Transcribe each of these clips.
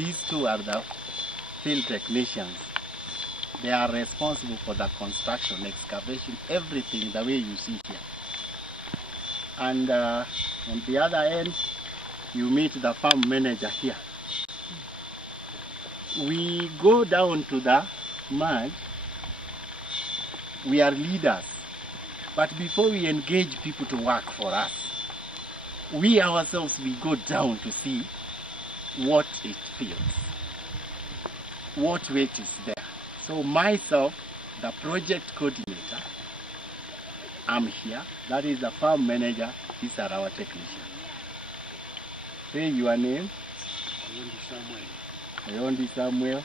these two are the field technicians. They are responsible for the construction, excavation, everything the way you see here. And on the other end, you meet the farm manager here. We go down to the mud. We are leaders. But before we engage people to work for us, we ourselves, we go down to see what it feels, what weight is there. So myself, the project coordinator, I'm here. That is the farm manager. These are our technicians. Say your name. Ayondi Samuel.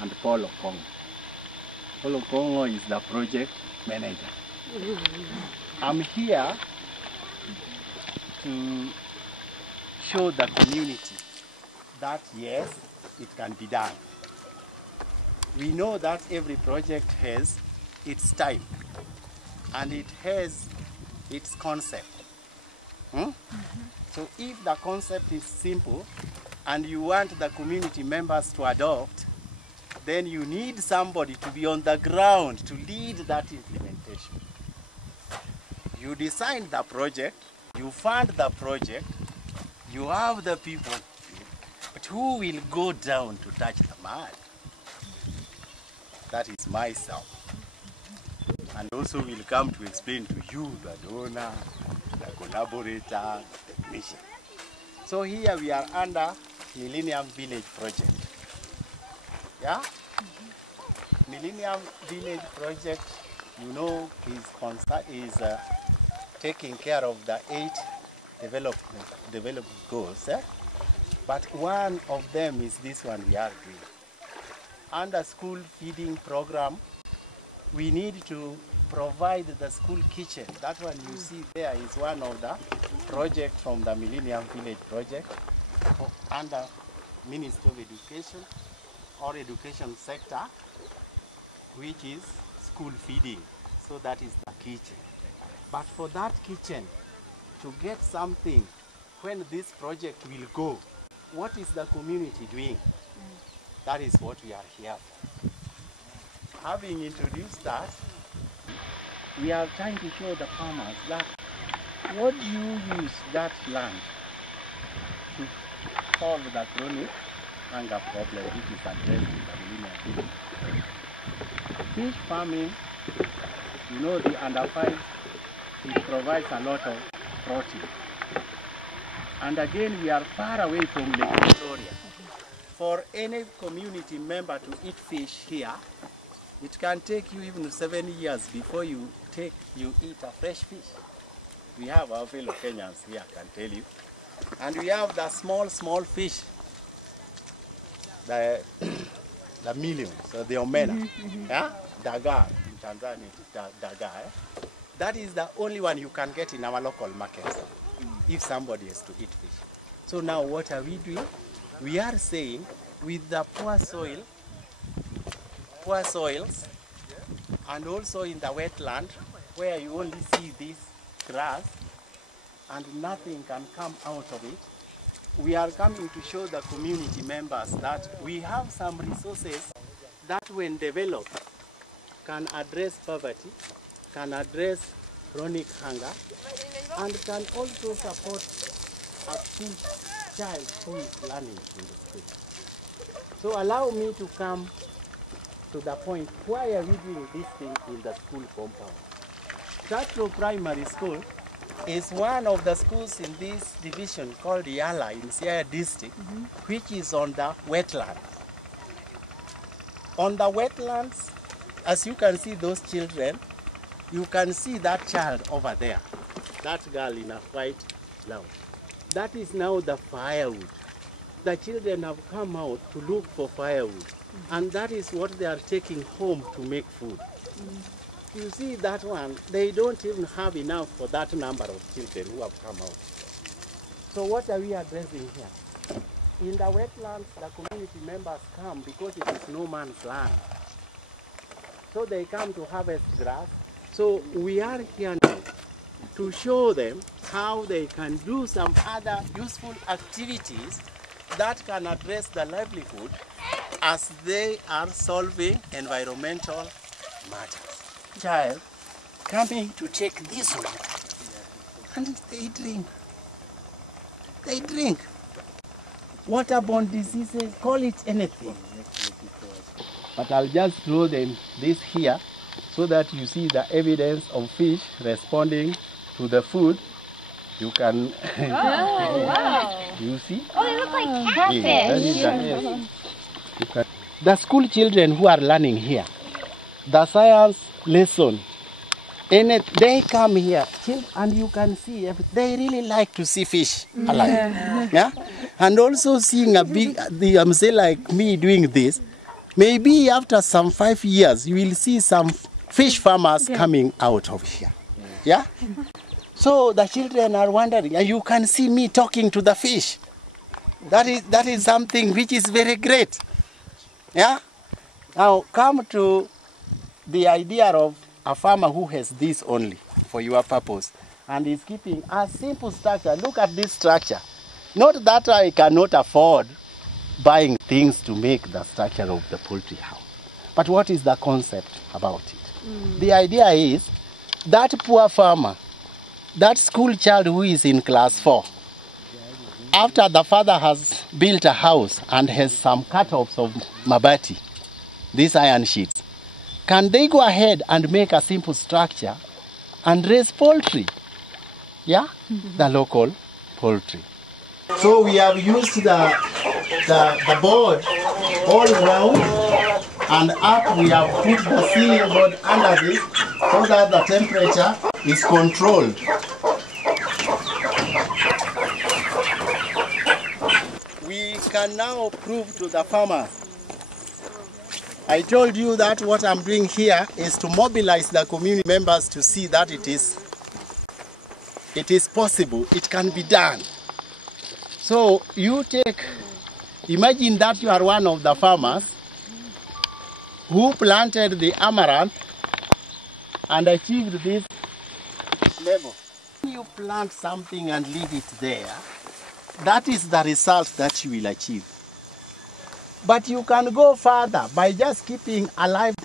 And Paul Okong'o. Paul Okong'o is the project manager. I'm here to show the community that yes, it can be done. We know that every project has its time and it has its concept. So if the concept is simple and you want the community members to adopt, then you need somebody to be on the ground to lead that implementation. You design the project, you fund the project, you have the people, but who will go down to touch the mud? That is myself. And also will come to explain to you, the donor, the collaborator, the technician. So here we are under Millennium Village project. Yeah? Millennium Village project, you know, is taking care of the 8 development goals. But one of them is this one we are doing. Under school feeding program, we need to provide the school kitchen. That one you see there is one of the projects from the Millennium Village project under Ministry of Education or Education sector, which is school feeding. So that is the kitchen. But for that kitchen, to get something, when this project will go, what is the community doing? That is what we are here for. Having introduced that, we are trying to show the farmers that what do you use that land to solve the chronic hunger problem which is addressed in the Millennium Village. Fish farming, you know, the under 5, it provides a lot of protein. And again, we are far away from Lake Victoria. For any community member to eat fish here, it can take you even 7 years before you eat a fresh fish. We have our fellow Kenyans here, I can tell you. And we have the small fish, the millions, so the omena, yeah? Daga, in Tanzania, daga. That is the only one you can get in our local markets if somebody has to eat fish. So now what are we doing? We are saying with the poor soils, and also in the wetland where you only see this grass and nothing can come out of it, we are coming to show the community members that we have some resources that when developed can address poverty, can address chronic hunger, and can also support a school child who is learning in the school. So allow me to come to the point, why are we doing this thing in the school compound? Churchill Primary School is one of the schools in this division called Yala in Siaya district, which is on the wetland. On the wetlands, as you can see those children, you can see that child over there, that girl in a white blouse. That is now the firewood. The children have come out to look for firewood, and that is what they are taking home to make food. You see that one, they don't even have enough for that number of children who have come out. So what are we addressing here? In the wetlands, the community members come because it is no man's land. So they come to harvest grass. So we are here now to show them how they can do some other useful activities that can address the livelihood as they are solving environmental matters. Child coming to take this one, and they drink. They drink. Waterborne diseases, call it anything. But I'll just throw them this here so that you see the evidence of fish responding to the food. You can. Oh, wow. You see? Oh, they look like catfish. Yeah, the school children who are learning here, the science lesson, they come here and you can see they really like to see fish alive. Yeah? And also seeing a big, say like me doing this, maybe after some 5 years you will see some fish farmers coming out of here. Yeah? So the children are wondering, and you can see me talking to the fish. That is something which is very great. Yeah? Now come to the idea of a farmer who has this only for your purpose and is keeping a simple structure. Look at this structure. Not that I cannot afford buying things to make the structure of the poultry house. But what is the concept about it? The idea is that poor farmer, that school child who is in class 4, after the father has built a house and has some cut-offs of mabati, these iron sheets, can they go ahead and make a simple structure and raise poultry? Yeah? The local poultry. So we have used the board all round, and up we have put the ceiling board under this so that the temperature is controlled. We can now prove to the farmers. I told you that what I'm doing here is to mobilize the community members to see that it is possible, it can be done. So you imagine that you are one of the farmers who planted the amaranth and achieved this level. When you plant something and leave it there, that is the result that you will achieve. But you can go further by just keeping alive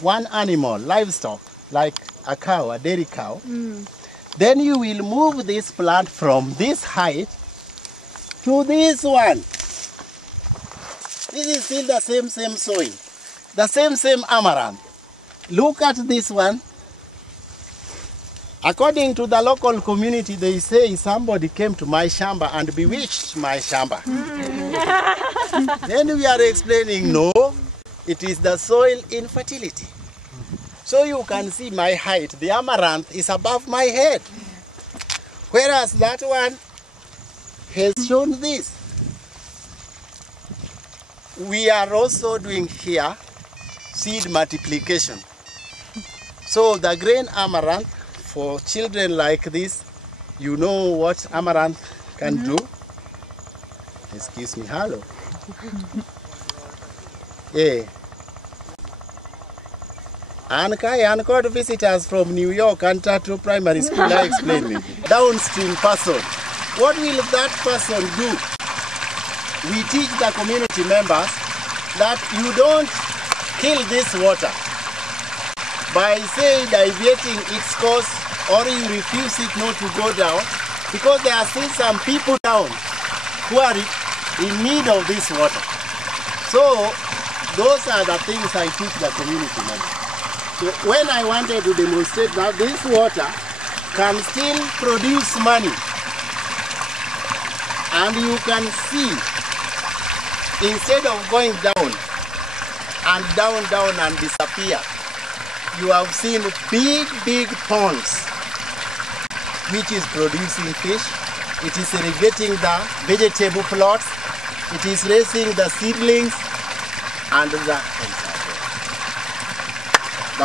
one animal, livestock, like a cow, a dairy cow. Then you will move this plant from this height to this one. This is still the same soil, the same amaranth. Look at this one. According to the local community, they say somebody came to my shamba and bewitched my shamba. Then we are explaining, no, it is the soil infertility. So you can see my height, the amaranth is above my head. Whereas that one has shown this. We are also doing here seed multiplication. So the grain amaranth, for children like this, you know what amaranth can do. Excuse me, hello. Yeah. And court visitors from New York and Tato Primary School are explaining. Downstream person. What will that person do? We teach the community members that you don't kill this water by, say, deviating its course, or you refuse it not to go down, because there are still some people down who are in need of this water. So those are the things I teach the community members. So when I wanted to demonstrate that this water can still produce money, and you can see, instead of going down and disappear, you have seen big ponds which is producing fish. It is irrigating the vegetable plots. It is raising the seedlings and the